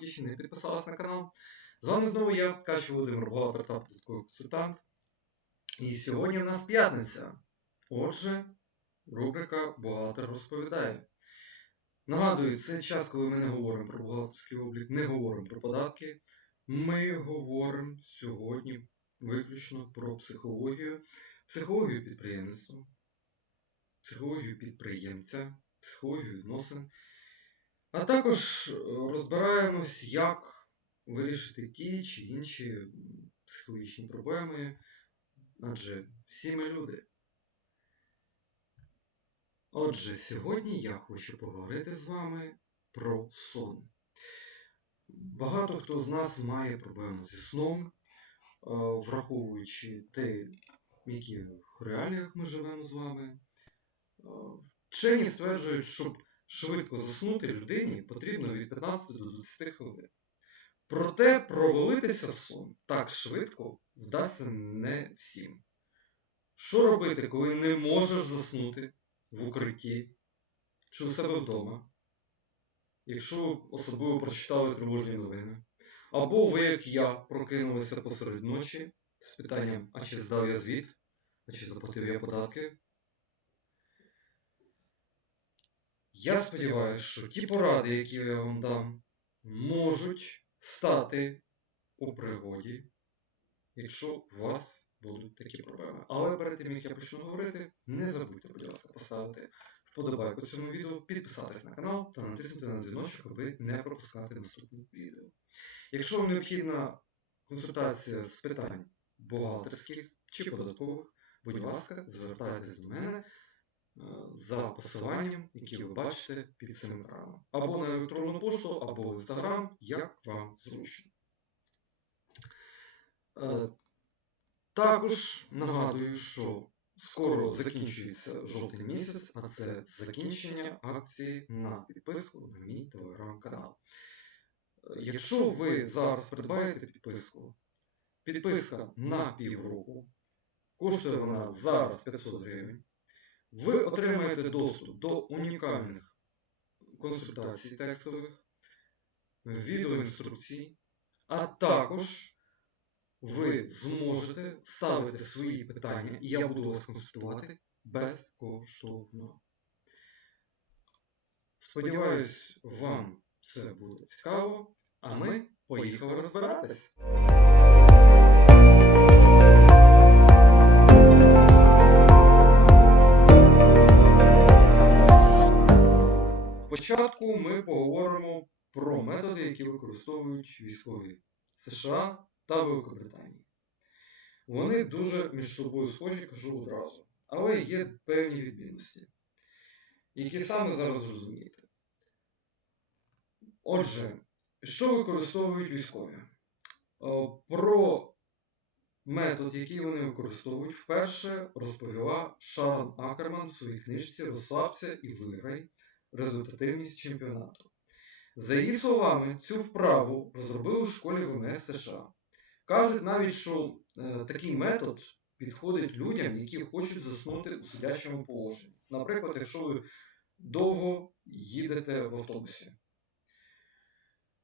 не підписалися на канал. З вами знову я, Ткач Володимир, бухгалтер та податковий консультант. І сьогодні в нас п'ятниця. Отже, рубрика Бухгалтер розповідає. Нагадую, це час, коли ми не говоримо про бухгалтерський облік, не говоримо про податки. Ми говоримо сьогодні виключно про психологію, психологію підприємництва, психологію підприємця, психологію відносин. А також е, розбираємось, як вирішити ті чи інші психологічні проблеми, адже всі ми люди. Отже, сьогодні я хочу поговорити з вами про сон. Багато хто з нас має проблему зі сном, е, враховуючи те, в яких реаліях ми живемо з вами. Е, Вчені стверджують, щоб швидко заснути людині потрібно від 15 до 20 хвилин. Проте провалитися в сон так швидко вдасться не всім. Що робити, коли не можеш заснути в укритті чи у себе вдома? Якщо ви особливо прочитали тривожні новини, або ви, як я, прокинулися посеред ночі з питанням, а чи здав я звіт, а чи заплатив я податки. Я сподіваюся, що ті поради, які я вам дам, можуть стати у пригоді, якщо у вас будуть такі проблеми. Але перед тим, як я почну говорити, не забудьте, будь ласка, поставити вподобайку цьому відео, підписатись на канал та натиснути на дзвіночок, аби не пропускати наступні відео. Якщо вам необхідна консультація з питань бухгалтерських чи податкових, будь ласка, звертайтесь до мене за посиланням, які ви бачите під цим екраном. Або на електронну пошту, або в інстаграм, як вам зручно. Е, Також нагадую, що скоро закінчується жовтий місяць, а це закінчення акції на підписку на мій телеграм-канал. Е, Якщо ви зараз придбаєте підписку, підписка на півроку, коштує вона зараз 500 гривень, ви отримаєте доступ до унікальних консультацій текстових, відеоінструкцій, а також ви зможете ставити свої питання, і я буду вас консультувати безкоштовно. Сподіваюсь, вам це буде цікаво, а ми поїхали розбиратись. Спочатку ми поговоримо про методи, які використовують військові США та Великобританії. Вони дуже між собою схожі, кажу одразу, але є певні відмінності, які саме зараз зрозумієте. Отже, що використовують військові? Про метод, який вони використовують, вперше розповіла Шарон Акерман в своїй книжці Розслабся і виграй результативність чемпіонату. За її словами, цю вправу розробили в школі ВМС США. Кажуть навіть, що е, такий метод підходить людям, які хочуть заснути у сидячому положенні. Наприклад, якщо ви довго їдете в автобусі.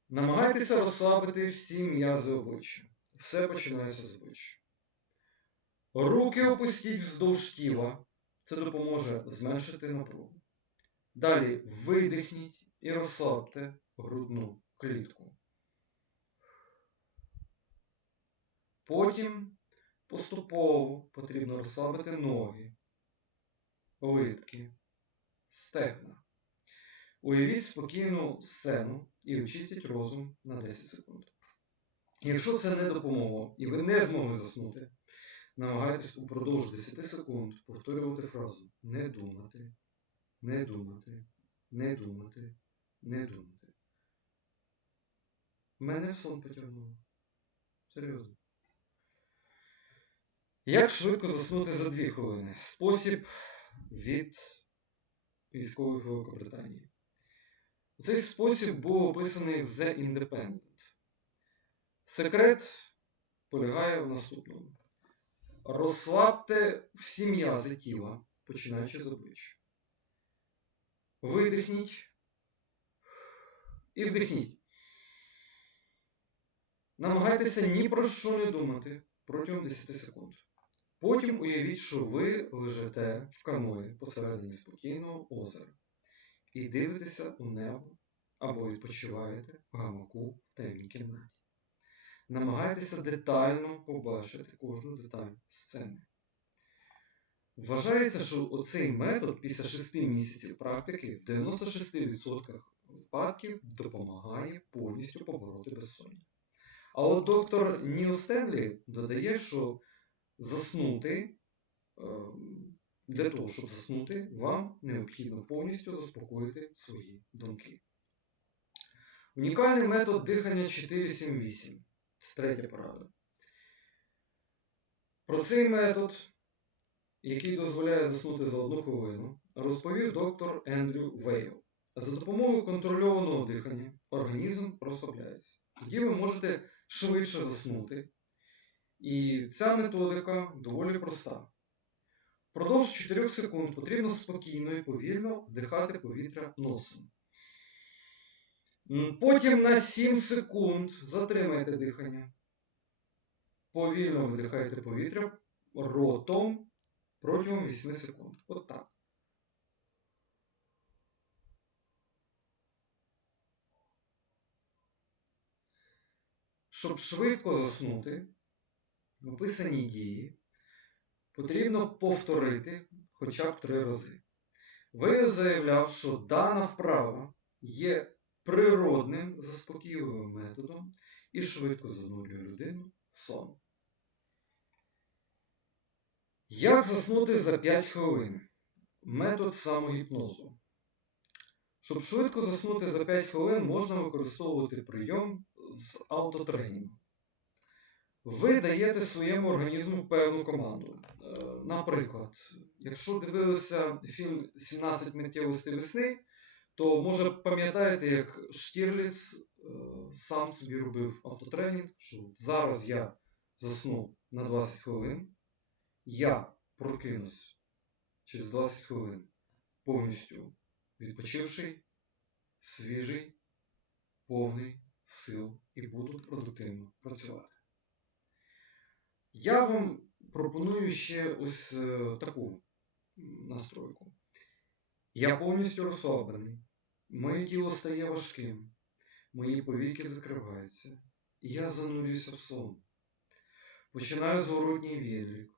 Намагайтеся розслабити всі м'язи обличчя. Все починається з обличчя. Руки опустіть вздовж тіла. Це допоможе зменшити напругу. Далі видихніть і розслабте грудну клітку. Потім поступово потрібно розслабити ноги, литки, стегна. Уявіть спокійну сцену і очистіть розум на 10 секунд. Якщо це не допомогло і ви не змогли заснути, намагайтесь упродовж 10 секунд повторювати фразу не думати, не думати, не думати, не думати. Мене в сон потягнуло. Серйозно. Як швидко заснути за 2 хвилини? Спосіб від військових Великобританії. Цей спосіб був описаний в The Independent. Секрет полягає в наступному. Розслабте всі м'язи тіла, починаючи з обличчя. Видихніть і вдихніть. Намагайтеся ні про що не думати протягом 10 секунд. Потім уявіть, що ви лежите в каної посередині спокійного озера і дивитеся у небо або відпочиваєте в гамаку в темній кімнаті. Намагайтеся детально побачити кожну деталь сцени. Вважається, що оцей метод після 6 місяців практики в 96% випадків допомагає повністю побороти безсоння. А от доктор Ніл Стенлі додає, що заснути, ем, для того, щоб заснути, вам необхідно повністю заспокоїти свої думки. Унікальний метод дихання 478. Це третя порада. Про цей метод, який дозволяє заснути за одну хвилину, розповів доктор Ендрю Вейл. За допомогою контрольованого дихання організм розслабляється. Тоді ви можете швидше заснути. І ця методика доволі проста. Впродовж 4 секунд потрібно спокійно і повільно вдихати повітря носом. Потім на 7 секунд затримайте дихання. Повільно вдихайте повітря ротом протягом 8 секунд. От так. Щоб швидко заснути, в описаній дії потрібно повторити хоча б три рази. Ви заявляв, що дана вправа є природним заспокійливим методом і швидко занурює людину в сон. Як заснути за 5 хвилин? Метод самогіпнозу. Щоб швидко заснути за 5 хвилин, можна використовувати прийом з автотренінгу. Ви даєте своєму організму певну команду. Е, Наприклад, якщо дивилися фільм 17 миттєвостей весни, то може пам'ятаєте, як Штірліц е, сам собі робив автотренінг, що зараз я засну на 20 хвилин, я прокинусь через 20 хвилин повністю відпочивший, свіжий, повний сил і буду продуктивно працювати. Я вам пропоную ще ось е, таку настройку. Я повністю розслаблений, моє тіло стає важким, мої повіки закриваються, і я занурююся в сон. Починаю зворотній відлік.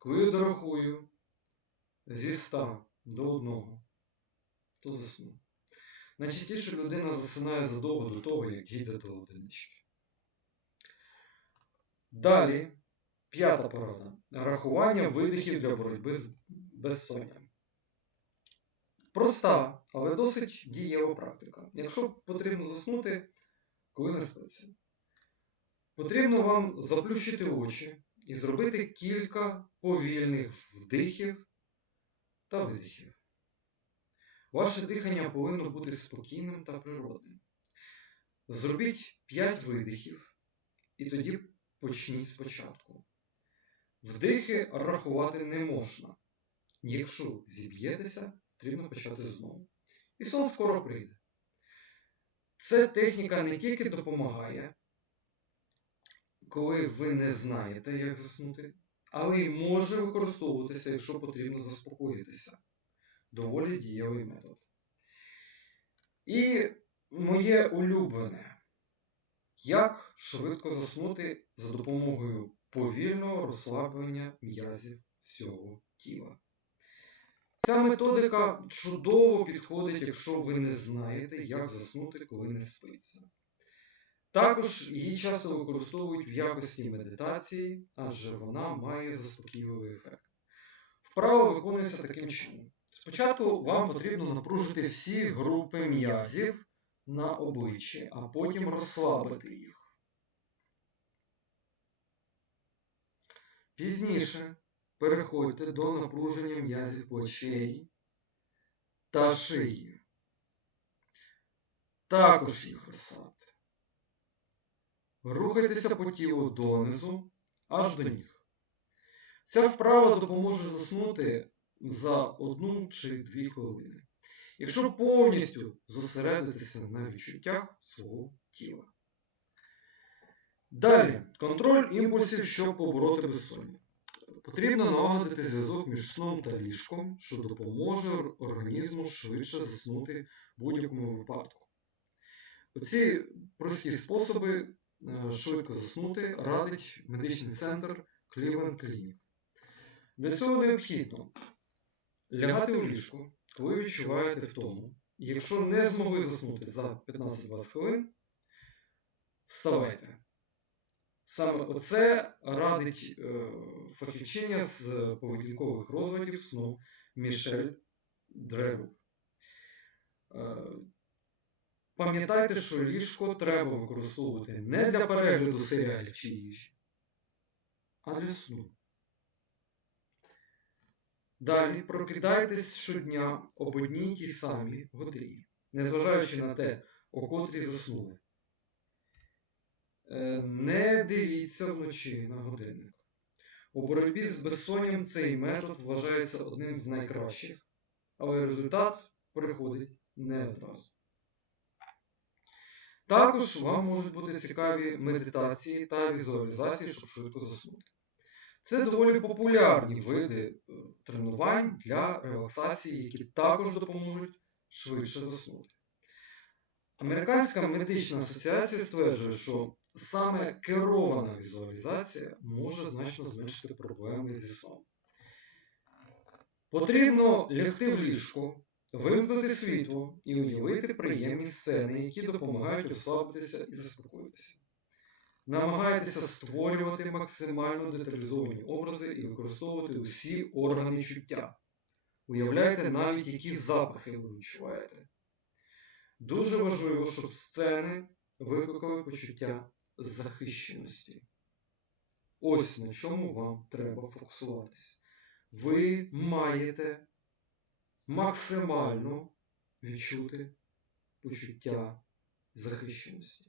Коли дорахую зі 100 до 1, то засну. Найчастіше людина засинає задовго до того, як дійде до одинички. Далі, п'ята порада. Рахування видихів для боротьби з безсонням. Проста, але досить дієва практика. Якщо потрібно заснути, коли не спиться. Потрібно вам заплющити очі і зробити кілька повільних вдихів та видихів. Ваше дихання повинно бути спокійним та природним. Зробіть 5 видихів і тоді почніть спочатку. Вдихи рахувати не можна. Якщо зіб'єтеся, потрібно почати знову. І сон скоро прийде. Ця техніка не тільки допомагає, коли ви не знаєте, як заснути, але й може використовуватися, якщо потрібно заспокоїтися. Доволі дієвий метод. І моє улюблене. Як швидко заснути за допомогою повільного розслаблення м'язів всього тіла. Ця методика чудово підходить, якщо ви не знаєте, як заснути, коли не спиться. Також її часто використовують в якості медитації, адже вона має заспокійливий ефект. Вправа виконується таким чином. Спочатку вам потрібно напружити всі групи м'язів на обличчі, а потім розслабити їх. Пізніше переходьте до напруження м'язів плечей та шиї. Також їх розслабте. Рухайтеся по тілу донизу аж до ніг. Ця вправа допоможе заснути за одну чи дві хвилини, якщо повністю зосередитися на відчуттях свого тіла. Далі. Контроль імпульсів, щоб побороти безсоння. Потрібно налагодити зв'язок між сном та ліжком, що допоможе організму швидше заснути в будь-якому випадку. Оці прості способи швидко заснути радить медичний центр Cleveland Clinic. Для цього необхідно лягати у ліжку, коли відчуваєте втому. Якщо не змогли заснути за 15-20 хвилин, вставайте. Саме оце радить е, фахівчиня з поведінкових розвитів сну Мішель Дреру. Е, пам'ятайте, що ліжко треба використовувати не для перегляду серіалів чи їжі, а для сну. Далі прокидайтесь щодня об одній тій самій годині, незважаючи на те, о котрій заснули. Е, Не дивіться вночі на годинник. У боротьбі з безсонням цей метод вважається одним з найкращих, але результат приходить не одразу. Також вам можуть бути цікаві медитації та візуалізації, щоб швидко заснути. Це доволі популярні види е, тренувань для релаксації, які також допоможуть швидше заснути. Американська медична асоціація стверджує, що саме керована візуалізація може значно зменшити проблеми зі сном. Потрібно лягти в ліжко, вимкнути світло і уявити приємні сцени, які допомагають розслабитися і заспокоїтися. Намагайтеся створювати максимально деталізовані образи і використовувати усі органи чуття. Уявляйте навіть, які запахи ви відчуваєте. Дуже важливо, щоб сцени викликали почуття захищеності. Ось на чому вам треба фокусуватися. Ви маєте максимально відчути почуття захищеності.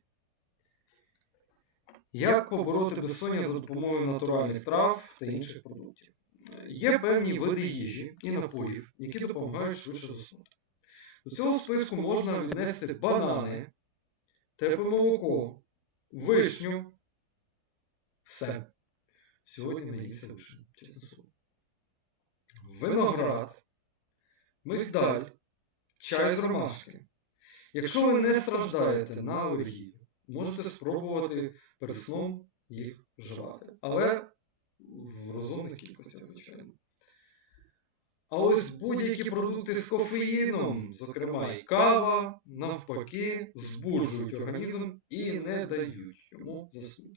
Як побороти безсоння за допомогою натуральних трав та інших продуктів? Є певні види їжі і напоїв, які допомагають швидше заснути. До цього списку можна віднести банани, тепле молоко, вишню. Все. Сьогодні наївся вишню, чесно слово. Виноград, мигдаль, чай з ромашки. Якщо ви не страждаєте на алергію, можете спробувати перед сном їх вживати. Але в розумних кількостях, звичайно. А ось будь-які продукти з кофеїном, зокрема і кава, навпаки, збуджують організм і не дають йому заснути.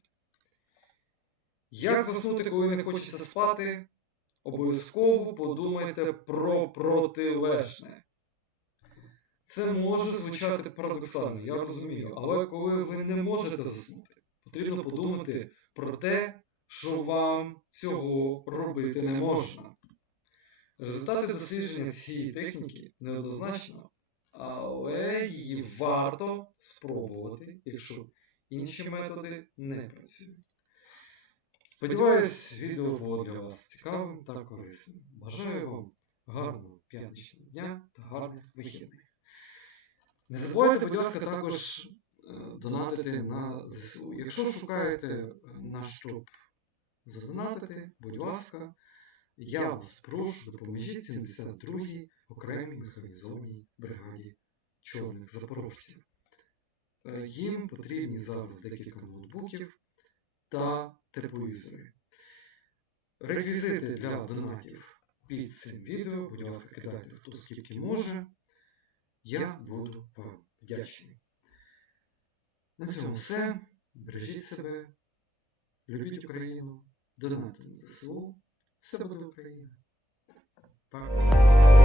Як заснути, коли не хочеться спати? Обов'язково подумайте про протилежне. Це може звучати парадоксально, я розумію, але коли ви не можете заснути, потрібно подумати про те, що вам цього робити не можна. Результати дослідження цієї техніки неоднозначно, але її варто спробувати, якщо інші методи не працюють. Сподіваюсь, відео було для вас цікавим та корисним. Бажаю вам гарного п'ятничного дня та гарних вихідних. Не забувайте, будь ласка, також е, донатити на ЗСУ. Якщо шукаєте е, на щоб задонатити, будь ласка, я вас прошу, допоможіть 72-й окремій механізованій бригаді чорних запорожців. Е, Їм потрібні зараз декілька ноутбуків та тепловізори. Реквізити для донатів під цим відео, будь ласка, кидайте хто скільки може. Я буду вам вдячний. На цьому все. Бережіть себе, любіть Україну, донатите на ЗСУ. Все буде Україна. Па.